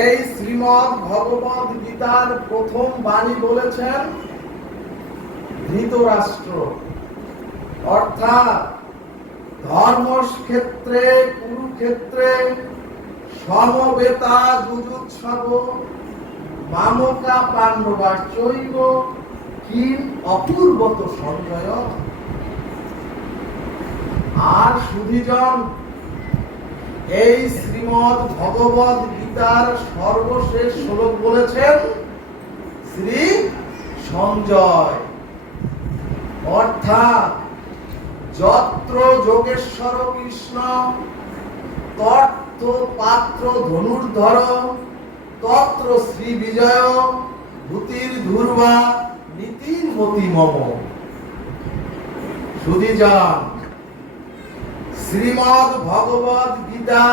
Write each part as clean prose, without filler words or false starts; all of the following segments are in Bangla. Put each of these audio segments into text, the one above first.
এই শ্রীমদ্ ভগবদ গীতার প্রথম বাণী বলেছেন ধৃতরাষ্ট্র, অর্থাৎ ধর্মক্ষেত্রে কুরুক্ষেত্রে সমবেতা যুযুৎসব মামকা পাণ্ডবাশ্চৈব কিম অপূর্বত সঞ্জয়। আর সুধীজন, এই শ্রীমদ্ ভগবদ গীতার সর্বশেষ শ্লোক বলেছেন শ্রী সঞ্জয়, অর্থাৎ যত্র যোগেশ্বর কৃষ্ণ তত্র পাত্র ধনুর্ধর তত্র শ্রী বিজয় ভূতির ধূর্বা নীতির মতি মম। সুধীজন, শ্রীমদ্ ভগবদ গীতা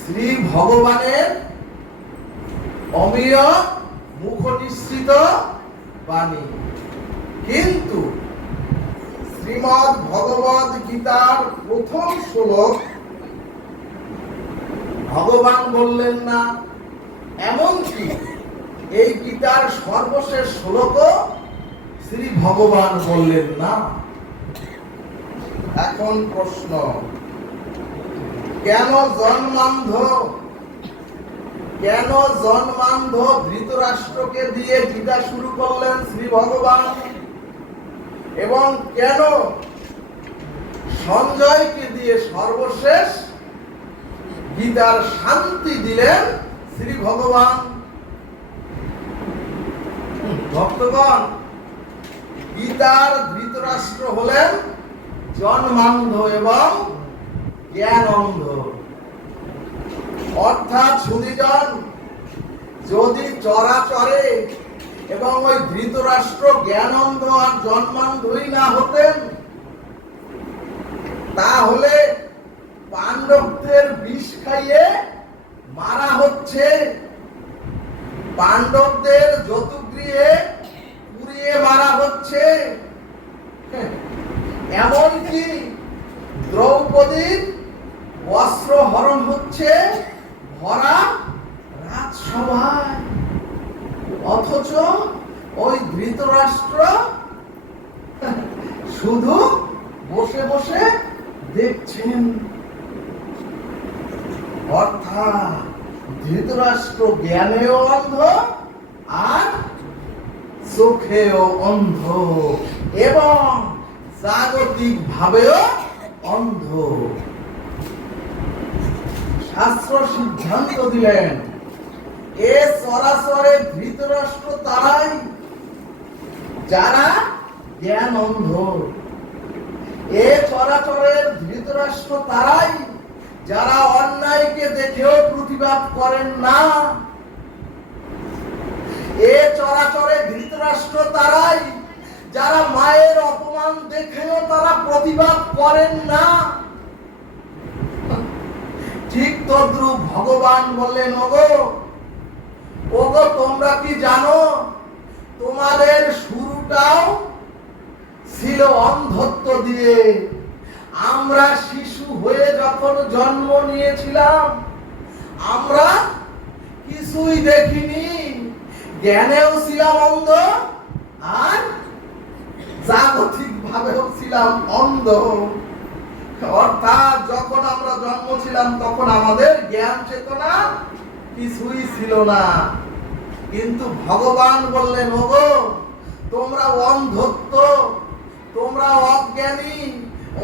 শ্রী ভগবানের অমেয় মুখ নিঃসৃত বাণী, কিন্তু শ্রীমদ্ ভগবদ গীতার প্রথম শ্লোক ভগবান বললেন না, এমনকি এই গীতার সর্বশেষ শ্লোকও শ্রী ভগবান বললেন না। এখন প্রশ্ন, কেন জন্মান্ধ ধৃতরাষ্ট্রকে দিয়ে গীতা শুরু করলেন শ্রী ভগবান, এবং কেন সঞ্জয়কে দিয়ে সর্বশেষ গীতার শান্তি দিলেন শ্রী ভগবান? ভক্তগণ, গীতার ধৃতরাষ্ট্র হলেন জন্মান্ধ এবং জ্ঞান অন্ধ। অর্থাৎ সুধীজন, যদি চরাচরে এবং ওই ধৃতরাষ্ট্র জ্ঞান অন্ধ আর জন্মান্ধই না হতেন, তাহলে পাণ্ডবদের বিষ খাইয়ে মারা হচ্ছে, পাণ্ডবদের যতুগৃহে পুড়িয়ে মারা হচ্ছে, এমনকি দ্রৌপদীর বস্ত্র হরণ হচ্ছে ভরা রাজসভায়, অথচ ওই ধৃতরাষ্ট্র শুধু বসে বসে দেখছেন। অর্থাৎ ধৃতরাষ্ট্র জ্ঞানেও অন্ধ আর চোখেও অন্ধ এবং জাগতিক ভাবেও অন্ধ। শাস্ত্র সিদ্ধান্ত দিলেন, এ চরাচরে ধৃতরাষ্ট্র তারাই যারা জ্ঞান অন্ধ, এ চরাচরের ধৃতরাষ্ট্র তারাই যারা অন্যায়কে দেখেও প্রতিবাদ করেন না, এ চরাচরে ধৃতরাষ্ট্র তারাই যারা মায়ের অপমান দেখেও তারা প্রতিবাদ করেন না। ঠিক তদ্রূপ ভগবান বললেন, ওগো তোমরা কি জানো তোমাদের শুরুটাও ছিল অন্ধত্ব দিয়ে। আমরা শিশু হয়ে যখন জন্ম নিয়েছিলাম, আমরা কিছুই দেখিনি, জ্ঞানেও ছিলাম অন্ধ আর জাগতিক ভাবেও ছিলাম অন্ধ। অর্থাৎ যখন আমরা জন্ম ছিলাম তখন আমাদের জ্ঞান চেতনা কিছুই ছিল না, কিন্তু ভগবান বললেন, ওগো তোমরা অন্ধত্ব, তোমরা অজ্ঞানী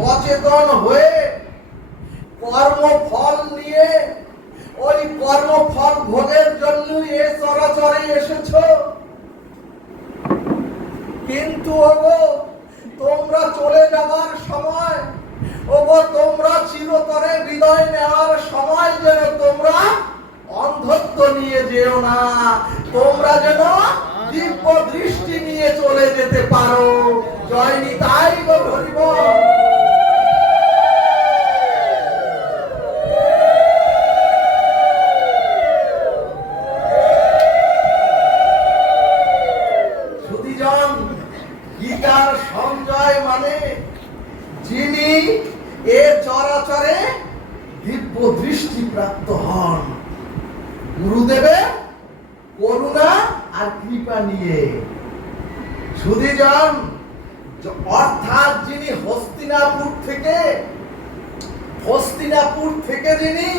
অচেতন হয়ে কর্মফল নিয়ে ওই কর্মফল ভোগের জন্য এ চরাচরে এসেছো, কিন্তু ওগো তোমরা চলে যাওয়ার সময়, ওগো তোমরা চিরতরে বিদায় নেওয়ার সময় যেন তোমরা অন্ধত্ব নিয়ে যেও না, তোমরা যেন দিব্য দৃষ্টি নিয়ে চলে যেতে পারো। জয় নিতাই গৌর হরি বল। সুধীজন, গীতার সঞ্জয় মানে যিনি এ চরাচরে দিব্য দৃষ্টি প্রাপ্ত হন, গুরুদেবের করুণা আর কৃপা নিয়ে। সুধীজন, অর্থাৎ যিনি হস্তিনাপুর থেকে যিনি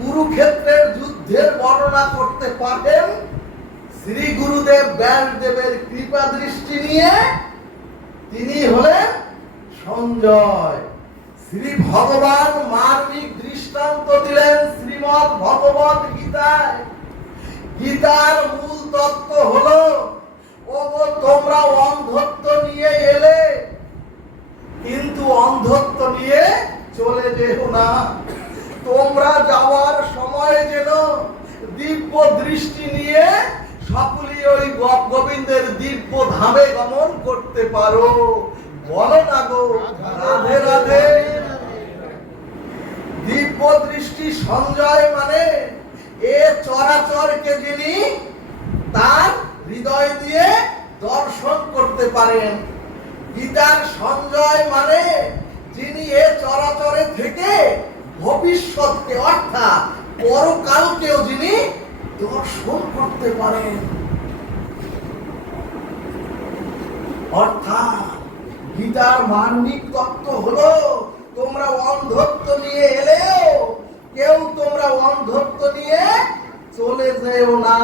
কুরুক্ষেত্রের যুদ্ধের বর্ণনা করতে পারেন, শ্রী গুরুদেব ব্যাসদেবের কৃপা দৃষ্টি নিয়ে তিনি হলেন সঞ্জয়। শ্রী ভগবান মার্মিক দৃষ্টান্ত দিলেন শ্রীমদ্ ভগবত গীতায়। গীতার মূল তত্ত্ব হলো, ওগো তোমরা অন্ধত্ব নিয়ে এলে, কিন্তু অন্ধত্ব নিয়ে চলে যেও না। তোমরা যাওয়ার সময় যেন দিব্য দৃষ্টি নিয়ে সকলেই ওই গোবিন্দের দিব্য ধামে গমন করতে পারো। বলো না গো, রাধে রাধে। দিব্য দৃষ্টি সঞ্জয় মানে এ চরাচরকে যিনি তার হৃদয় দিয়ে দর্শন করতে পারেন। গীতার সঞ্জয় মানে যিনি এ চরাচরে থেকে ভবিষ্যৎকে অর্থাৎ পরকালকেও যিনি দর্শন করতে পারেন। অর্থাৎ গীতার মার্মিক তত্ত্ব হলো, তোমরা অন্ধত্ব নিয়ে এলেও কেউ তোমরা অন্ধত্ব নিয়ে চলে যেও না।